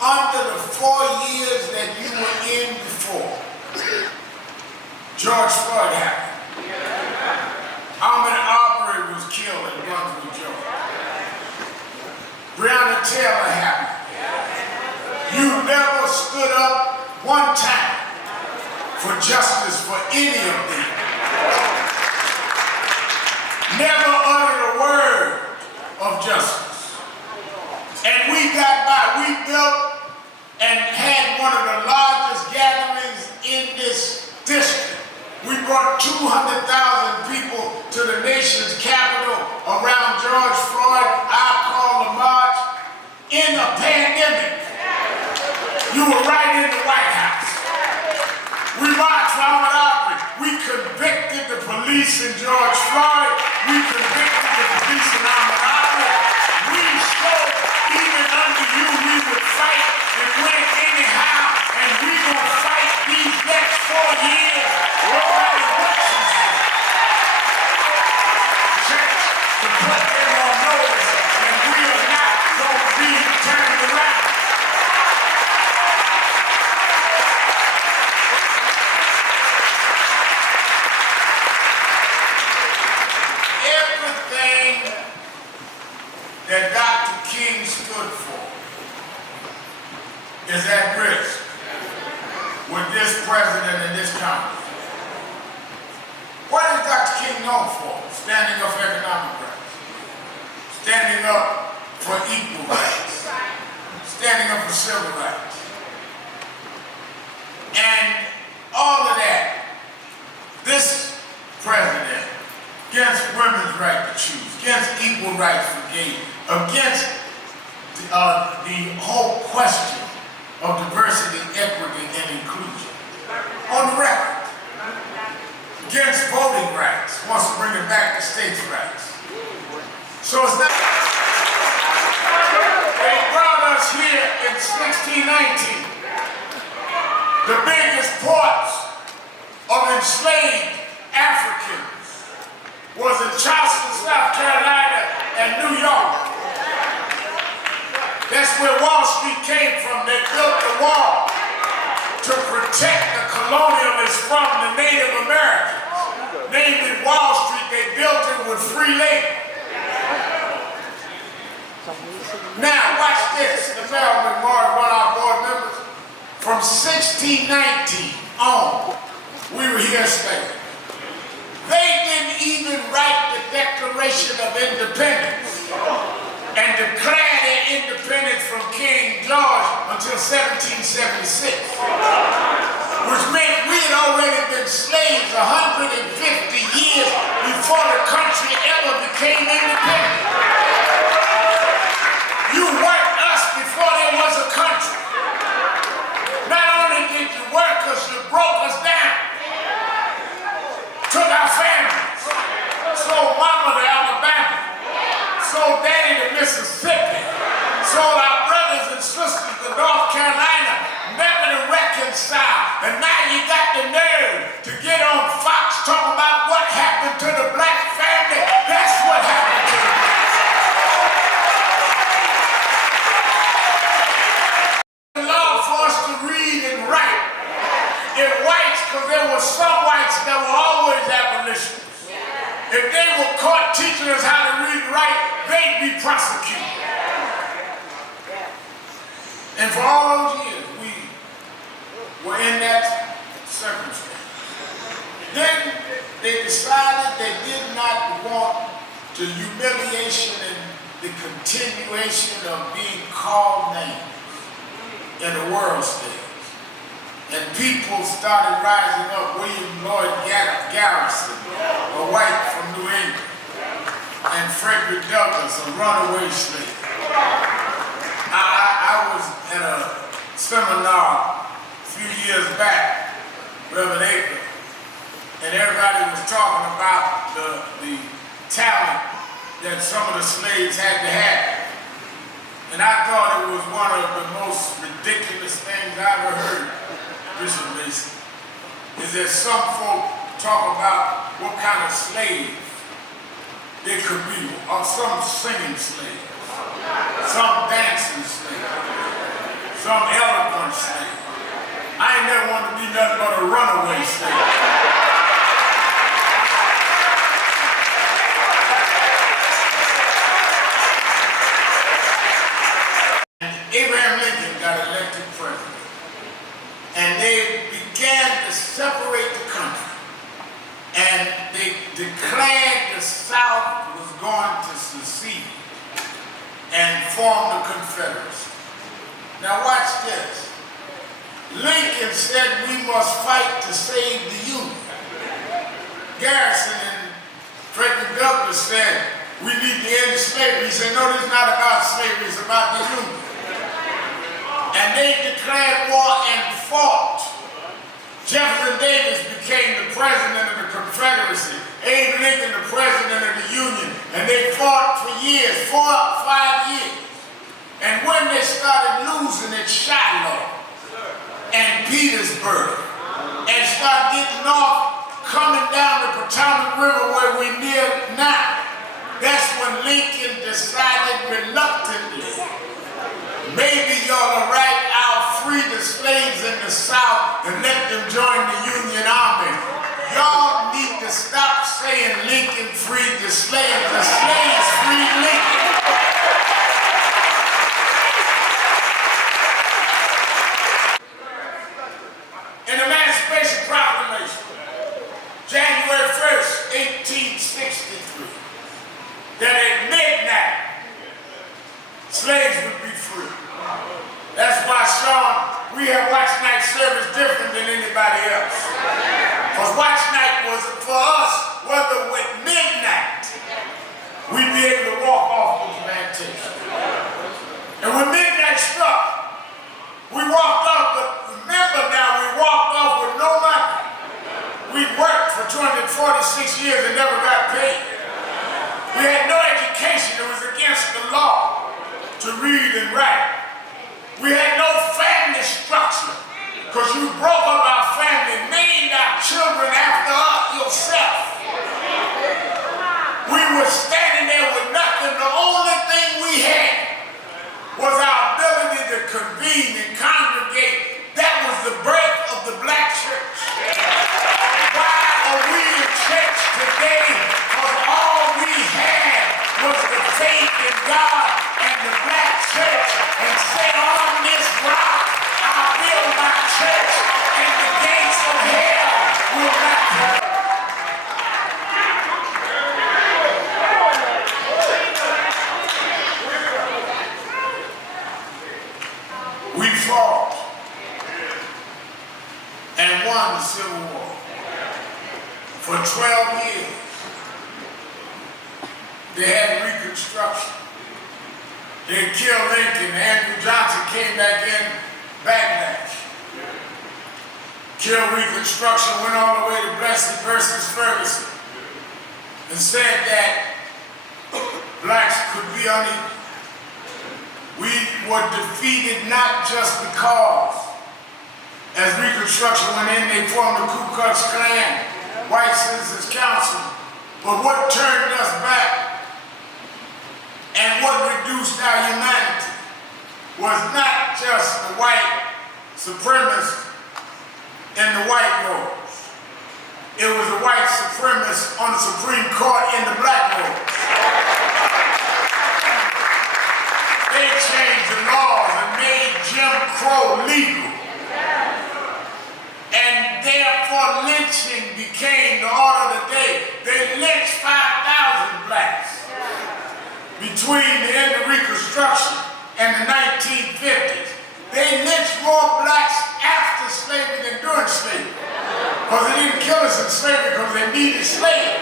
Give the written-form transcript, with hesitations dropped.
under the 4 years that you were in before George Floyd happened. Ahmaud Arbery was killed in Brunswick, Georgia. Breonna Taylor happened. You never stood up one time for justice for any of them. Never uttered a word of justice. And we got by, we built and had one of the largest gatherings in this district. We brought 200,000 people to the nation's capital around George Floyd. I call the march in a pandemic. You were right in the White House. We marched for Ahmaud Arbery. We convicted the police in George Floyd. We convicted the police in Ahmaud Arbery. We showed even under you we would fight and win anyhow. And we gonna fight these next 4 years. No matter what you say. Church, to put them on notice, and we are not gonna be turned around. Everything that Dr. King stood for is at risk with this president and this Congress. What is Dr. King known for? Standing up for economic rights, standing up for equal rights, standing up for civil rights. And all of that, this president, against women's right to choose, against equal rights for gays, against the whole question of diversity, equity, and inclusion. On the record. Against voting rights, wants to bring it back to states' rights. So it's not. They brought us here in 1619. The biggest ports of enslaved Africans was in Charleston, South Carolina, and New York. That's where Wall Street came from. They built the wall to protect the colonialists from the Native Americans. Named it Wall Street, they built it with free labor. Now, watch this. The Mayor Memorial, one of our board members, from 1619 on, we were here slaves. They didn't even write the Declaration of Independence and declare their independence from King George until 1776, which meant we had already been slaves 150 years before the country ever became independent. You worked us before there was a country. Not only did you work us, you broke us down, took our families, sold mama to Alabama, sold daddy to Mississippi, sold our brothers and sisters to North Carolina, never to reconcile. And now you got the nerve to get on Fox talking about what happened to the black family. That's what happened to the black family. The law for us to read and write. If whites, because there were some whites that were always abolitionists. If they were caught teaching us how to read and write, they'd be prosecuted. And for all those years, we were in that circumstance. Then they decided they did not want the humiliation and the continuation of being called names in the world stage. And people started rising up. William Lloyd Garrison, a white from New England, and Frederick Douglass, a runaway slave. I was at a seminar a few years back, Reverend Acre, and everybody was talking about the talent that some of the slaves had to have. And I thought it was one of the most ridiculous things I ever heard, Bishop Mason, is that some folk talk about what kind of slave they could be, or some singing slave, some dancing slave, some eloquent slave. I ain't never wanted to be nothing but a runaway slave. Abraham Lincoln got elected president, and they began to separate the country, and they declared the South was going to secede and form the Confederacy. Now watch this. Lincoln said we must fight to save the Union. Garrison and Frederick Douglass said we need to end slavery. He said, no, this is not about slavery, it's about the Union. And they declared war and fought. Jefferson Davis became the president of the Confederacy, Abe Lincoln the president of the Union, and they fought for years, 4 or 5 years. And when they started losing at Shiloh and Petersburg, and started getting off, coming down the Potomac River where we're near now, that's when Lincoln decided reluctantly, maybe y'all are right, I'll free the slaves in the South and let them join the Union Army. Y'all need to stop saying Lincoln freed the slaves. The slaves freed Lincoln. In Emancipation Proclamation, January 1st, 1863, that at midnight, slaves would be free. That's why, Sean, we have watch night service different than anybody else. Because watch night was for us, whether with midnight, we'd be able to walk off those plantations. And when midnight struck, we walked off, but remember now, we walked off with no money. We worked for 246 years and never got paid. We had no education. It was against the law to read and write. We had no family structure because you broke up our family, named our children after yourself. We were standing there with nothing. The only thing we had was our ability to convene and congregate. That was the birth of the black church. Why are we in church today? Because all we had was the faith in God and the black church, and say on this rock I'll build my church, and the gates of hell will not prevail. We fought and won the Civil War. For 12 years, they had Reconstruction. They killed Lincoln. Andrew Johnson came back in, backlash. Killed Reconstruction, went all the way to Plessy versus Ferguson, and said that blacks could be unequal. We were defeated not just because, as Reconstruction went in, they formed the Ku Klux Klan, White Citizens Council, but what turned us back and what reduced our humanity was not just the white supremacists in the white robes. It was the white supremacists on the Supreme Court in the black robes. They changed the laws and made Jim Crow legal. And therefore lynching became the order of the day. They lynched 5,000 blacks between the end of Reconstruction and the 1950s. They lynched more blacks after slavery than during slavery. Because they didn't kill us in slavery because they needed slaves.